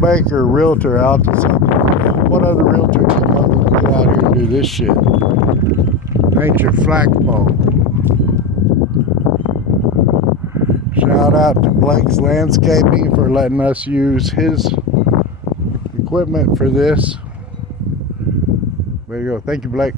Baker, realtor out to something. What other realtor do you know that can get out here and do this shit? Paint your flagpole. Shout out to Blake's Landscaping for letting us use his equipment for this. There you go. Thank you, Blake.